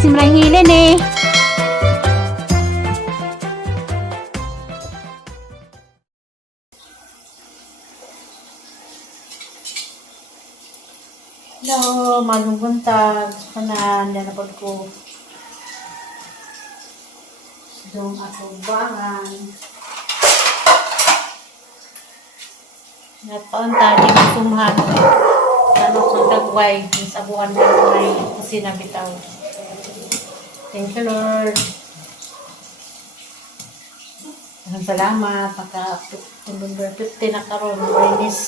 Simrang hilin eh. Hello, magong buntag. Kanan, yan napod ko. Doon ako bangan. Nataon tadi sumhan. Tanok ng tagway. Sa buwan ko may kusina bitaw. Thank you, Lord. Salamat. November 15 na karon. Linis.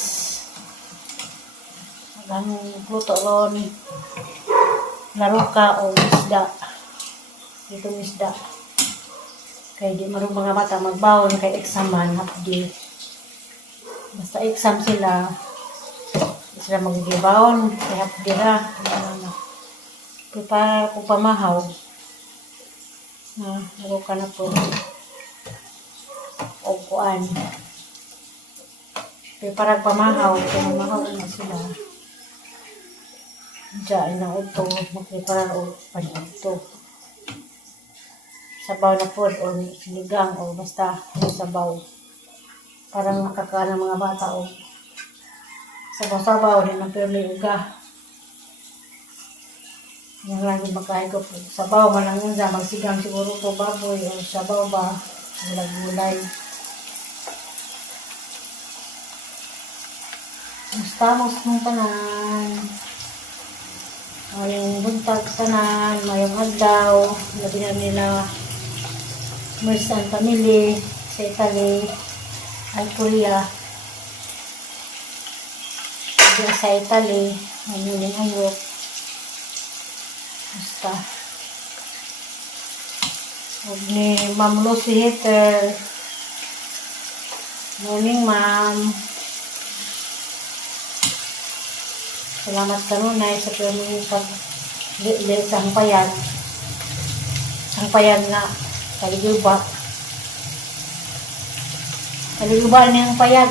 Ang luto ron. Laro ka o isda. Itong isda. Kaya di marunong mga bata magbawon kay examan hapdi. Basta exam sila. Sila magigibawon. Kaya hapdi ra. Prepare ko pamahaw. Laro ka na po. O kuan. Prepare pamahaw. Kaya mamahaw na sila. Diyan na ito. Magprepare o panito. Sabaw na po o sinigang o basta sabaw. Parang nakakain ng mga bata o sabaw-sabaw din ang pirmi uga. Yung lagi magkain ko po. Sabaw man lang unsa magsigang siguro po baboy o sabaw ba gulay-gulay. Estamos nung tanan. Mayong buntag tanan, mayong adlaw, labi na nila Mersan family sa Italy ay Korea. Diyan sa Italy, mayunin hayop. Basta. Huwag ni Ma'am Lucy Hater. Morning, Ma'am. Salamat kanunay sa pwedeng pag-lilit sa hangpayan. Hangpayan nga. Kaliguba. Kaliguba na yung payag.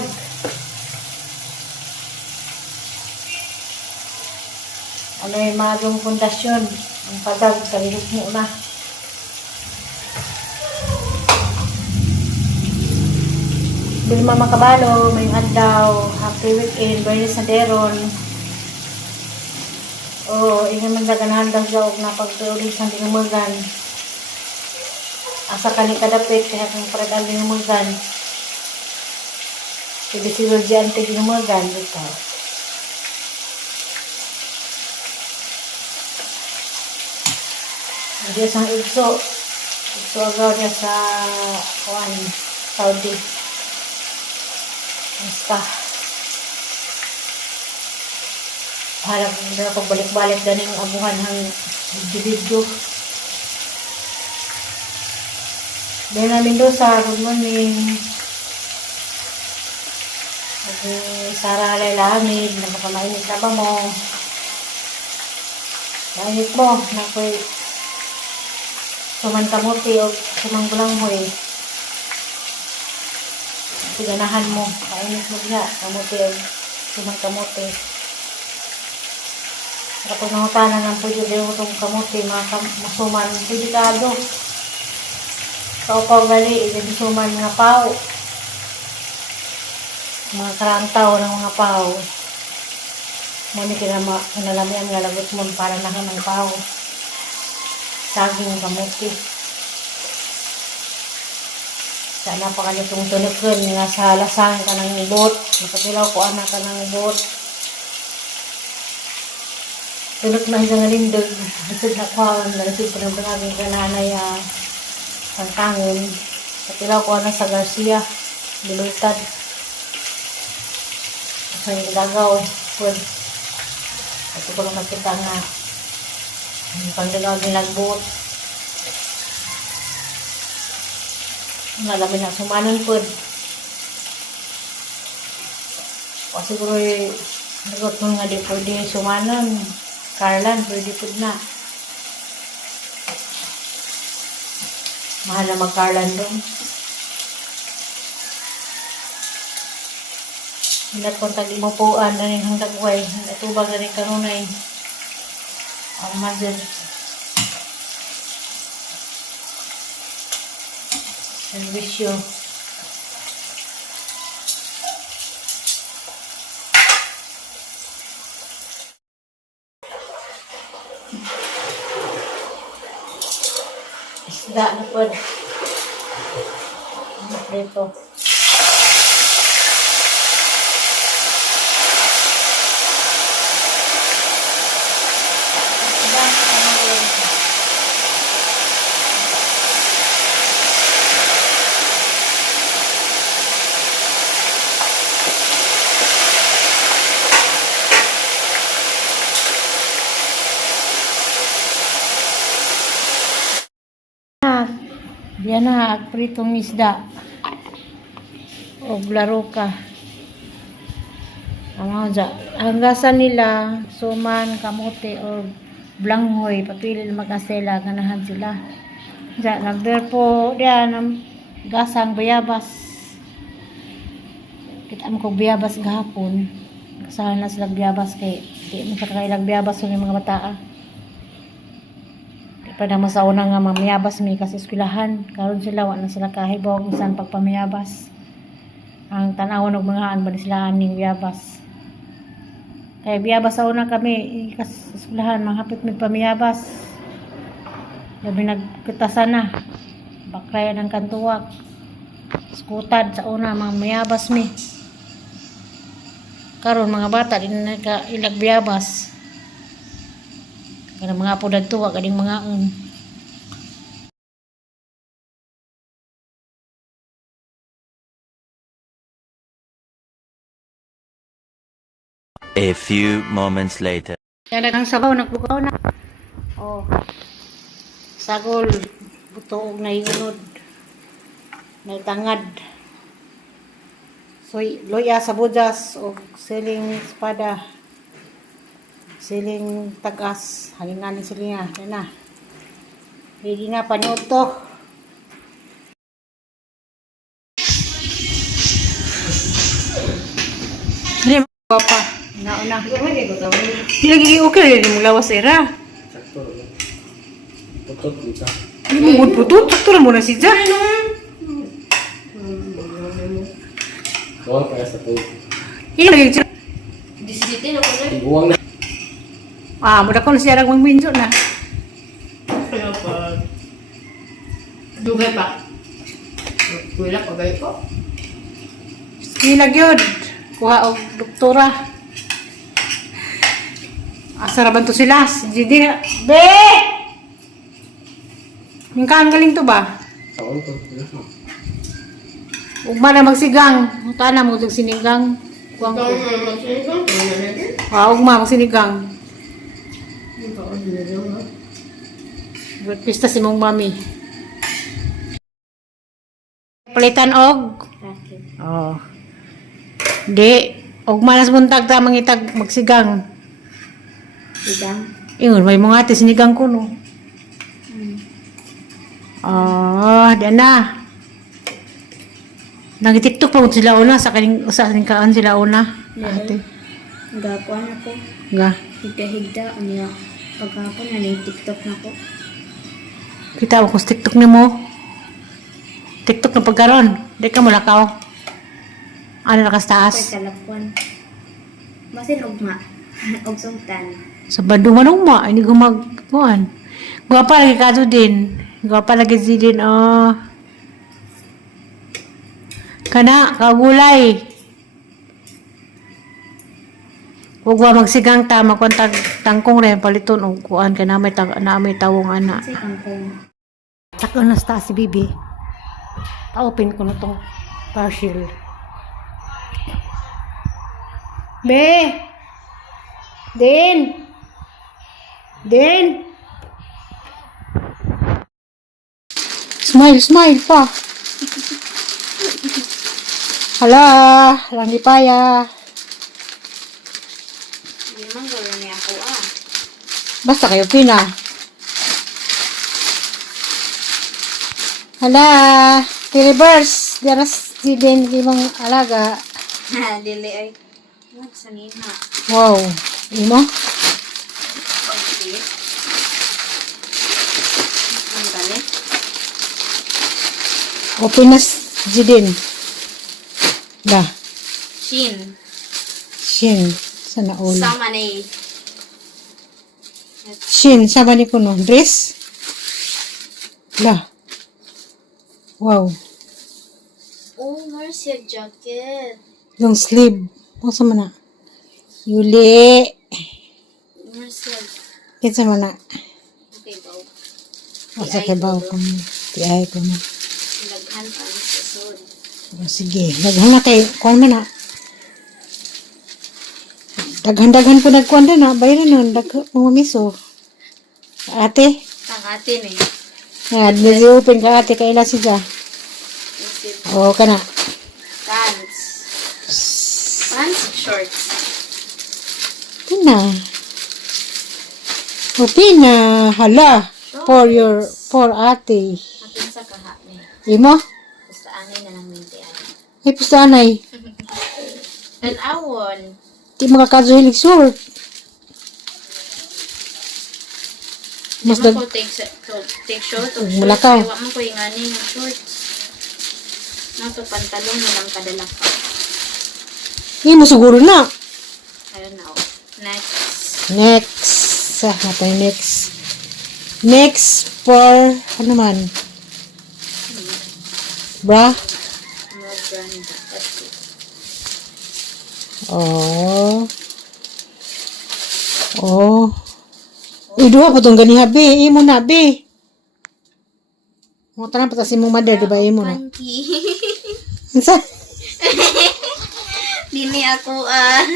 Ano yung magong pundasyon. Ang padag, kaligup mo na. Bilma Makabalo, may adlaw. Happy weekend. Bali sa Deron. Ingat magdaganahan daw siya og napagtuloy sa dinumugan. Asa kani kadapit kaya kung paradal dinumugan. Pwede siguro dyan ante dinumugan dito. Diyan sa igso. Igso agaw niya sa Saudi. Basta. Harap na pagbalik-balik ganing abuhan ng individu. Dena Mendoza, good morning. Sara Laylamid, napakamainit na ba mo? Mainit mo, nakoy suman kamuti o sumang bulanghoy. Siganahan mo, mainit mo nga, kamuti o sumang kamuti. Kapag nangutanan ng pwede din itong kamuti, masuman, pwede kado. Kaupaw gali, suman mga pao. Mga karantaw ng mga pao. Muni kinalamian nga lagot mo para na ng pao. Saging kamuti. Sana pa ka nitong tunukun nga sa lasang ka ng bot. Nakatilaw ko anak ka ng bot. Tulog na isang alindog. Isig na kwawan. Nalasig ko ng pangaging kananay pangkangon. Katilaw ko na sa Garcia. Bilutad. Sa yung gagaw. Pwede. Ito ko lang makita nga. Ang panggagaw ginagbuot. Nalamin na sumanon pwede. O siguro nagot mo nga di pwede sumanon. Carlan, pwede po na. Mahal na mag-Carlan doon. Hinat kong tag-imupuan na rin hanggang way. Natubag na rin kanunay. Ang madyan. Servisyo. Isda na po. Dito. Diyan na, pritong isda. O blaruka. Hanggasan nila, suman, kamote, o blanghoy. Papili na magkasela, ganahan sila. Diyan, nagder po, diyan, ang gasang bayabas. Kita mo kong bayabas gahapon. Kasahan na sila bayabas kay, di mo sa kakailang bayabas yung mga bataa. Pada masa una nga mamiyabas mi kasi eskwelahan karon sila wa na sila kahibog bisan pagpamiyabas ang tan-awon og mga an ba sila aning biyabas kay biyabas sa una kami kasi eskwelahan manghapit mi pamiyabas labi nagkitasan na baklayan ng kantuwak skutad sa una mamiyabas mi karon mga bata din na ka ilag biyabas kada mga apo dagto wa kading mga A few moments later. Yan ang sabaw nagbukaw na. Oh. Sagol butuog na iunod. May tangad. Soy loya sa bujas o siling espada. Siling tagas, halingan siling yan na. Ready na panood to. Dili pa. Nauna. Di lagi okay mo lawas era. Sakto. Putot dito. Di mo putot, sakto mo na si Jack. Buwang kaya sa to. Ini lagi. Disisitin ako na. Buwang na. Muda ko na siya magminjo na. Kaya pa. Dugay pa. Kuila pa gay ko. Nilag yun. Kuha og doktora. Asa raban to sila? Jadi be! Mingkaan galing to ba? Saan to? Ugma na magsigang. Kana mo og sinigang. Kuwang ko. Ugma magsinigang. Pista si mong mami. Palitan og? Oh. Di. Og manas buntag ta mangitag magsigang. Sigang. Ingon may mga ate sinigang ko no. Diyan na. Nag-TikTok pa sila una sa kaning kaan sila una. Ate. Gakuan ako. Ga. Higda-higda. Niya. Pagkapon na yung TikTok na ko. Kita ko sa TikTok ni mo. TikTok na pagkaroon. Di ka mulakaw. Ano na kas Pag taas? talapuan. Masin ugma. Og sungtan. Sa badungan mo, hindi ko magkuhan. Guwapa lagi ka din. Guwapa lagi si din. Oh. Kana, kagulay. Huwag wa magsigang ta, magkwantag tangkong rin, paliton, o kuhan ka na may tawong ana. Kasi kangkong. Takon na sa si Bibi. Pa-open ko na itong partial. Be! Din! Smile pa. Hala, lang paya. Hindi man gawin niya ako Basta kayo pina. Hala, reverse. Daras si din imong alaga. Dili ay. Sangina. Wow. Imo? Okay. Ang galing. Opinas Jidin. Lah, Shin. Shin. Sana all. Sama na eh. Shin, sama ni kuno. Dress. Lah. Wow. Oh, Marcia jacket. Long sleeve. Masa mana? Yuli. Marcia. Kinsa mana? Okay, ba? Masa kay bawo ko. Tiay ko mo. Naghan pa ang sasod. Oh, sige. Daghan na kay kuan man na. Daghan-daghan ko nagkuan din na. Bayaran nun. Mga miso. Ate. Ang atin eh. Nasi-open ka ate. Kaila siya. Oo ka na. Pants. Pants, shorts. Pina. O pina. Hala. For ate. Atin sa kaha ni. Imo? Basta angay na lang minti ano. Ay, pustanay. And awon. Di makakazuhilig short. Mas Mas dag... ko take short o Wala shorts. ka. Iwa mo ko yung ani ng shorts. Nato pantalon na lang kadala ka. Imo siguro na. Ayun na. Next. Next. Sa natin next. Next for, ano man? Bra? More brand. That's it. Oh. Oh. Iduha po itong ganiha, be. Imo na, be. Mga tanang patas imong mother, di ba? Imo na. Panty. Isa? Dini ako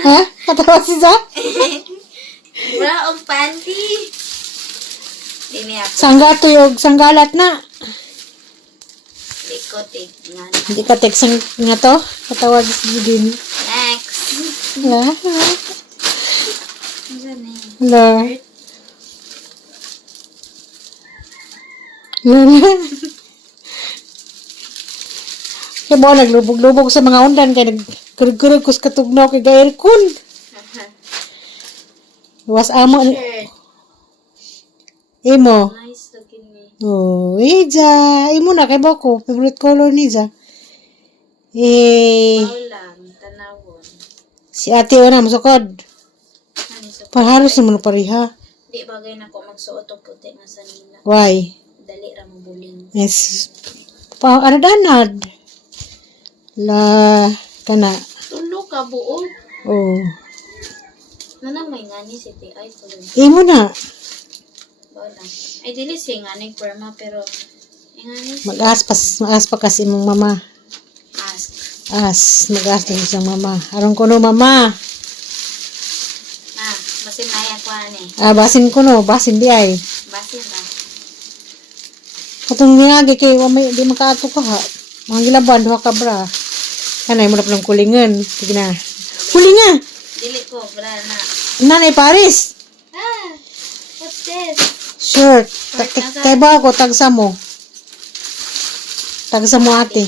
Ha? Katawa si Za? bra og panty. Dini ako. Sanggato yung sanggalat na. Di ko take nga. Hindi ka text nga to. Katawag si din. Next. La. Ano na eh? La. La. Kaya mo, naglubog-lubog sa mga undan. Kaya nagkurug-kurug ko sa katugnaw kay Gair Kun. Was amo. Shirt. Imo. Nice looking eh. Oh, Ija. Imo na kay Boko. Favorite color ni Ija. Eh, Paulang. Tanawon. si ate o na, masukod. Ano sa Paharos naman pariha. di bagay na ko magsuot og puti nga sa nila. Why? Dali ra mo buling. Yes. Anad-anad. La, kana. Tulo ka buo. Oh. Nanang may ngani si T.I. tulo. Imo na. Wala. Ay dili siya ngani perma pero ngani siya. Mag-as pa kasi mong mama. Ask. Mag-as din siyang mama. Aron ko no, mama. Basin na yan ko ani. Basin ko no, basin di ay. Basin ba? Katong niyagi kay wamay di makaato ka ha. Mga gilaban duha ka bra. Kanay mo na palang kulingan. Sige na. Kulinga. Dili ko bra na. Nanay Paris. What's this? Shirt. Kay ba ako tagsa mo? Tagsa mo ate.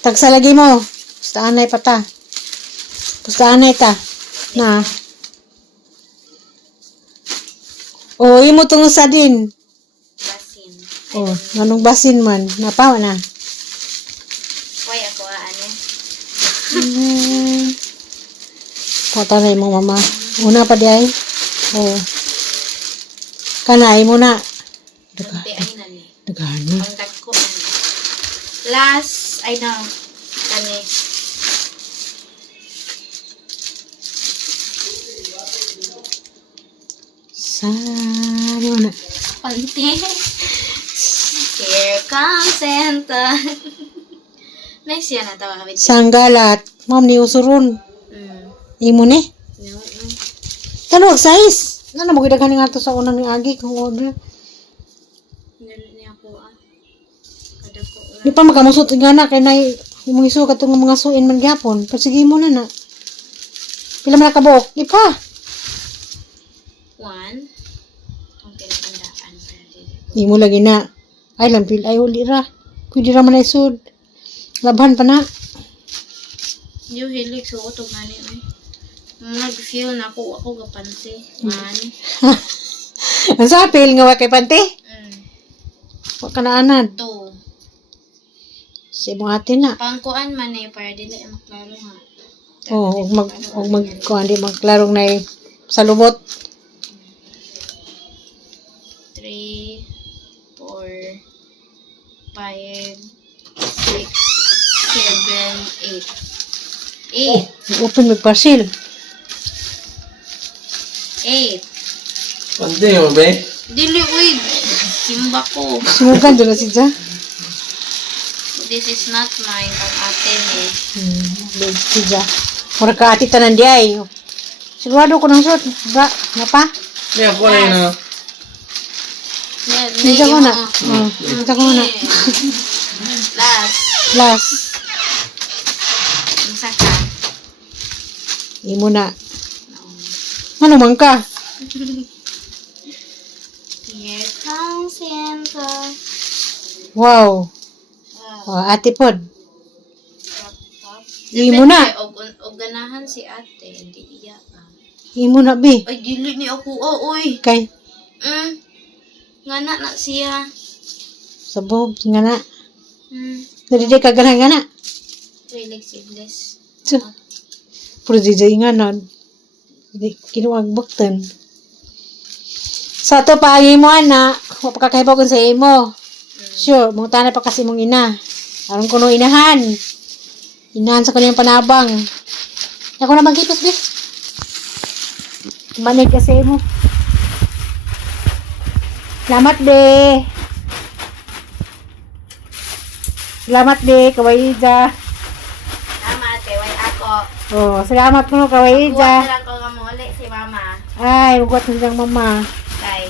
Tagsa lagi mo. Pusta anay pa ta. Pusta anay ta. Na. Oh, imo tong sa din. Basin. Oh, nanong basin man. Napawa na. Why ako ani? Kota na mo mama. Una pa di ay. Oh. Kanay mo na. Kunti ay na ni. Dagana. Ang dagko ani. Last, I know. Kani. Saan mo na? Panty. Here comes Santa. Nice yan na tawa kami. Sanggalat. Mom ni usurun. Imo ni? No. Tanong size. Ano mo gidaghan nga to sa unang ni Agi kung order. Nili niya ko Kada ko Di pa makamusot nga na kay nay imong isukat tong mga suin man gyapon. Pero sige mo na. Pila man kabok? Ipa. 1. Ang pinakandaan para dili. Imo lagi na. Ay lampil ay uli ra. Pwede ra man ay sud. Labhan pa na. Yung hilig suot og gani ay. Nag-feel na ako gapanti. Man. Ang sapil nga wa kay pante. Wa ka na anad. 2. Si mo ate na. Pangkuan man eh, para dili maklaro nga. Oh, og kuan di magklarong na sa lubot. 3, 4, 5, 6, 7, 8. 8. Open mig parcel. 8. Pante mo, be? Dili, uy. Simba ko. Sumugan doon na siya. This is not mine. Ang atin eh. Bed siya. Mura ka ati tanan di ay. Sigurado ko ng suot. Ba, nga pa? Yeah, ko na yun, ah. Hindi ko na. Hindi ko na. Last. Last. Ang saka. Imo na. Ano man ka? Here comes Santa. Wow. Oh, ate pod. Imo Depende, na. og ganahan si ate. Hindi iya pa. Imo na bi. Ay, dili ni ako. Oh, uy. Kay Ngana na siya. sabog nga na. Dili ka gana. Really seedless. So, puro DJ nga na. Hindi kinuwag buktan. Sa to paagi mo ana, wa pa kakahibagon sa imo. Sure, mong tanay pa kasi mong ina. Aron kuno inahan. Inahan sa kaniyang panabang. Ako na magkipis bis. Manig kasi mo. Salamat be. Salamat be, kawaida. Tama, ate. Why ako? Oh, salamat mo kawaida. Buwan na lang ko nga muli si mama. Ay, ugot na siyang mama. Kay,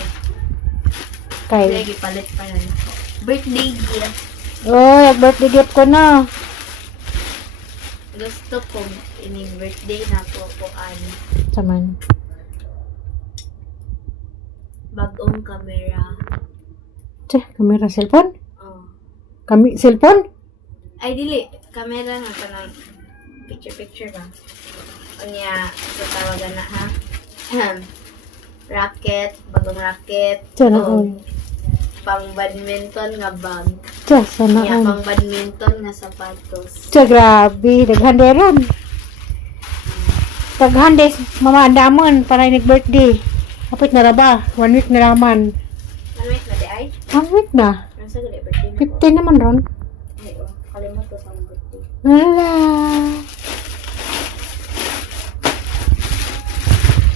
Kay. lagi palit pa lang ako. Birthday gift. Oh, birthday gift ko na. Gusto ko ining birthday na po Saman. bagong camera. Che, kamera cellphone? Oh. Cellphone? Ay, dili. Camera na pa ng picture ba? Unya, sa tawagan na ha. Racket, bagong racket. Che, na Oh, all. pang badminton nga bag. Che, sana Unya, all. pang badminton nga sapatos. Che, grabe. Daghande ron. Daghande, mama andamon para nag-birthday. Kapit na raba. 1 week na raman. Namit na di ay? 1 week na. Nasa gali birthday na 15 naman ron. Ay, oh, kalimot ko sa birthday. Hala.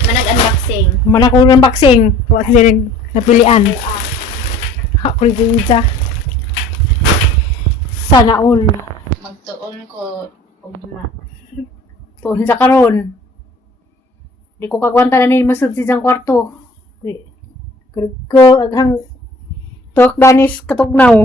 Manag-unboxing. Mana ko ng boxing. Wa sila napilian. Ako rin isa. Sana all. Magtuon ko ugma. Tuon sa karon. Di ko kagwanta na ni masud sa isang kwarto. Ko aghang tok danis katugnaw.